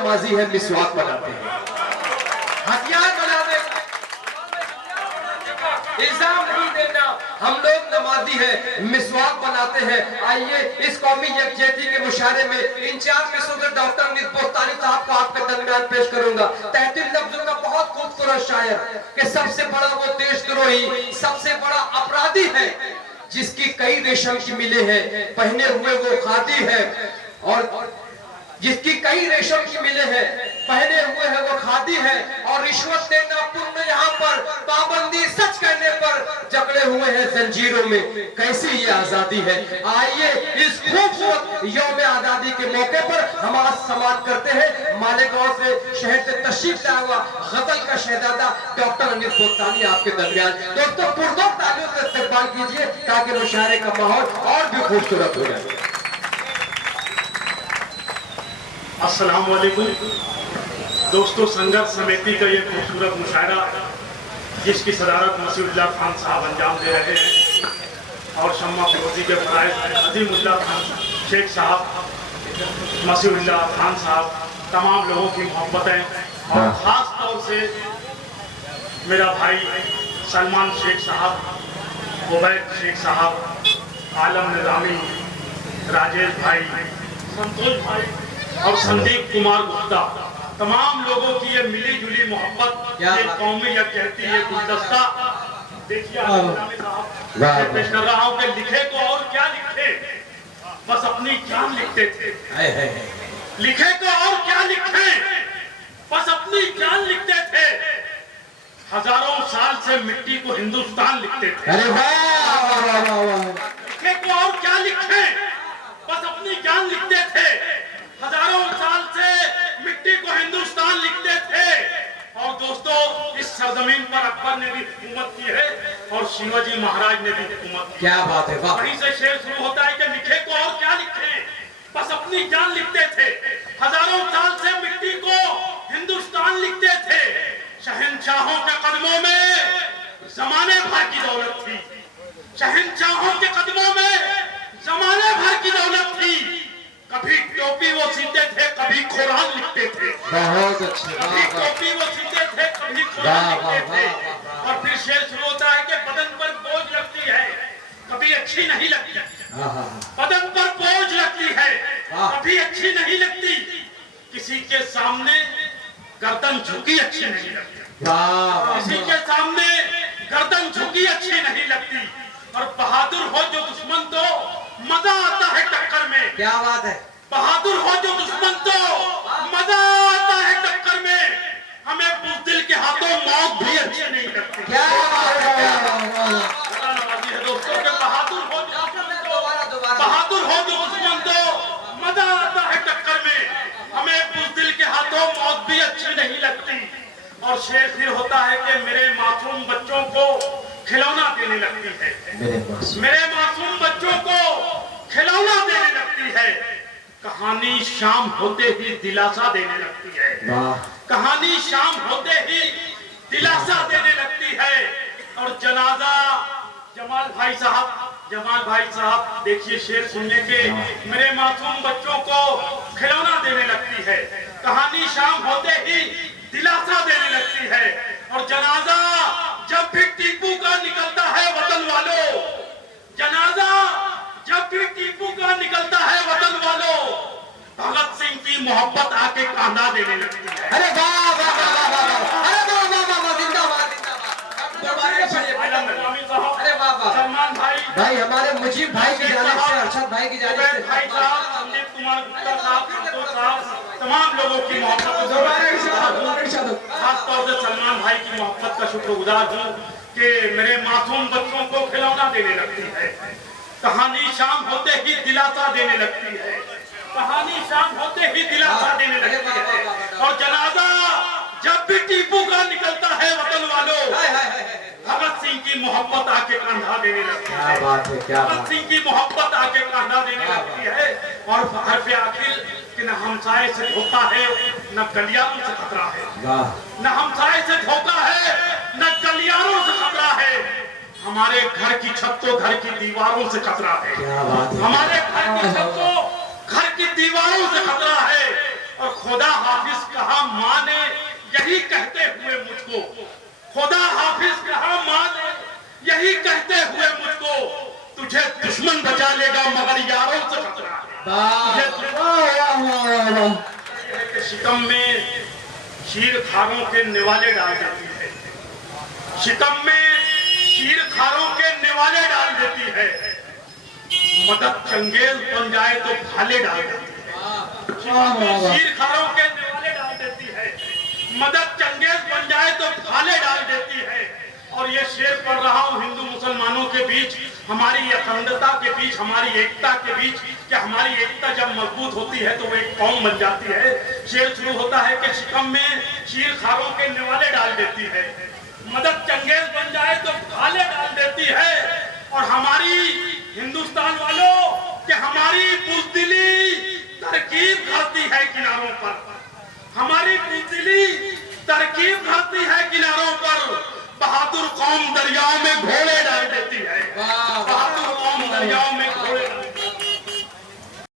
नमाजी है मिसवाक बनाते हैं, हथियार बनाने इल्जाम नहीं देना। हम लोग नमाजी है मिसवाक बनाते हैं। आइए इस कौमी यकजहती के मुशायरे में इंचार्ज मिसवाक डॉक्टर अनिल बोस्तानी साहब को आपके दरमियान पेश करूंगा। 33 लफ्जों का बहुत खूबसूरत शायर कि सबसे बड़ा वो देशद्रोही, सबसे बड़ा अपराधी है जिसकी कई रेशम की मिले हैं, पहने हुए वो खादी है, और जिसकी कई रेशम की मिले हैं, पहने हुए है वो खादी है, और रिश्वत देना पुण्य यहाँ पर, पाबंदी सच कहने पर, जकड़े हुए हैं जंजीरों में, कैसी ये आजादी है। आइए इस खूबसूरत यौम आजादी के मौके पर हम आज समाप्त करते हैं। मालेगांव से शहर से तशरीफ लाया हुआ गजल का शहजादा डॉक्टर अनिल बोस्तानी आपके दरमियान। दोस्तों पुरजोर तालियों से इस्तकबाल कीजिए ताकि मुशायरे का माहौल और भी खूबसूरत हो जाए। अस्सलाम वालेकुम दोस्तों, संघर्ष समिति का ये खूबसूरत मुशायरा जिसकी सदारत मसीहुल्लाह खान साहब अंजाम दे रहे हैं, और शम्मा फिरोजी के फराइज अजीमुल्लाह खान शेख साहब, मसीहुल्लाह खान साहब, तमाम लोगों की मोहब्बतें, और ख़ास तौर से मेरा भाई सलमान शेख साहब, उबैद शेख साहब, आलम निज़ामी, राजेश भाई, संतोष भाई और संदीप कुमार गुप्ता, तमाम लोगों की ये मिली जुली मोहब्बत, ये कौमी यकजहती, ये गुलदस्ता देखिए पेश कर रहा हूँ कि लिखे को और क्या लिखे, बस अपनी जान लिखते थे। लिखे को और क्या लिखे, बस अपनी जान लिखते थे। हजारों साल से मिट्टी को हिंदुस्तान लिखते थे। लिखे को और क्या लिखे, बस अपनी जान लिखते थे। हजारों साल से मिट्टी को हिंदुस्तान लिखते थे। और दोस्तों इस सरजमीन पर अकबर ने भी हुकूमत की है और शिवाजी महाराज ने भी हुकूमत की। क्या बात है, वहीं से शेर शुरू होता है कि लिखे को और क्या लिखे, बस अपनी जान लिखते थे। हजारों साल से मिट्टी को हिंदुस्तान लिखते थे। शहंशाहों के कदमों में जमाने भर की दौलत थी। शहंशाहों के कदमों में जमाने भर की दौलत थी। कभी टोपी वो सीते थे, कभी कुरान लिखते थे। बहुत अच्छे, कभी टोपी वो सीते थे, कभी कुरान लिखते थे। और फिर शेर शुरू होता है कि बदन पर बोझ लगती है, कभी अच्छी नहीं लगती। बदन पर बोझ लगती है, कभी अच्छी नहीं लगती। किसी के सामने गर्दन झुकी अच्छी नहीं लगती। किसी के सामने गर्दन झुकी अच्छी नहीं लगती। और बहादुर हो जो दुश्मन तो मजा आता है टक्कर में। क्या बात है, बहादुर हो जो दुश्मन तो मजा आता है टक्कर में। हमें बुज़दिल के हाथों मौत भी अच्छी नहीं लगती। क्या बात है दोस्तों के बहादुर हो जो दुश्मन तो मजा आता है टक्कर में। हमें बुज़दिल के हाथों मौत भी अच्छी नहीं लगती। और शेर फिर होता है कि मेरे मासूम बच्चों को खिलौना देने लगती है। मेरे मासूम बच्चों को खिलौना देने लगती है। कहानी शाम होते ही दिलासा देने लगती है। कहानी शाम होते ही दिलासा देने लगती है। और जनाजा जमाल भाई साहब देखिए शेर सुनने के, मेरे मासूम बच्चों को खिलौना देने लगती है। कहानी शाम होते ही दिलासा देने लगती है। और जनाजा जब भी टीपू का निकलता है वतन वालों, जनाजा जब भी टीपू का निकलता है वतन वालों, भगत सिंह की मोहब्बत आके कांधा देने लगती है। अरे वाह वाह वाह वाह वाह, अरे वाह वाह वाह, जिंदाबाद जिंदाबाद। अरे वाह वाह, सलमान भाई हमारे मुजीब भाई की जानिब से, अरशद भाई की जानिब से, भाई साहब, संदीप कुमार गुप्ता साहब, संतोष साहब, तमाम लोगों की मोहब्बत, खास तौर से सलमान भाई की मोहब्बत का शुक्रगुजार हूँ कि मेरे मासूम बच्चों को खिलौना देने लगती है। कहानी शाम होते ही दिलासा देने लगती है। कहानी शाम होते ही दिलासा देने लगती है। और जनाजा जब भी टीपू का निकलता है वतन वालों, भगत सिंह की मोहब्बत आके कांधा देने लगती है। भगत सिंह की मोहब्बत आके कांधा देने लगती है। और हर पे आखिर कि न हमसाए से धोखा है, न गलियारों से खतरा है। न हमसाए से धोखा है, न गलियारों से खतरा है। हमारे घर की छत को घर की दीवारों से खतरा है। हमारे घर की छत को घर की दीवारों से खतरा है। और खुदा हाफिज कहा माँ ने यही कहते हुए मुझको, खुदा हाफिज कहा माँ ने यही कहते हुए मुझको, तुझे दुश्मन बचा लेगा मगर यारों से खतरा है। शिकम में शीर खारों के निवाले डाल देती है, शिकम में शीर खारों के निवाले डाल देती है, मदद चंगेज बन जाए तो भाले डाल देती है। शिकम में शीर खारों के निवाले डाल देती है, मदद चंगेज बन जाए तो भाले डाल देती है। और ये शेर पढ़ रहा हूँ हिंदू मुसलमानों के बीच, हमारी अखंडता के बीच, हमारी एकता के बीच, कि हमारी एकता जब मजबूत होती है तो वो एक कौम बन जाती है। शेर शुरू होता है कि शिकम में शीर खारों के निवाले डाल देती है, मदद चंगेज बन जाए तो भाले डाल देती है। और हमारी हिंदुस्तान वालों कि हमारी बुज़दिली तरकीब करती है किनारों पर, हमारी बुज़दिली तरकीब करती है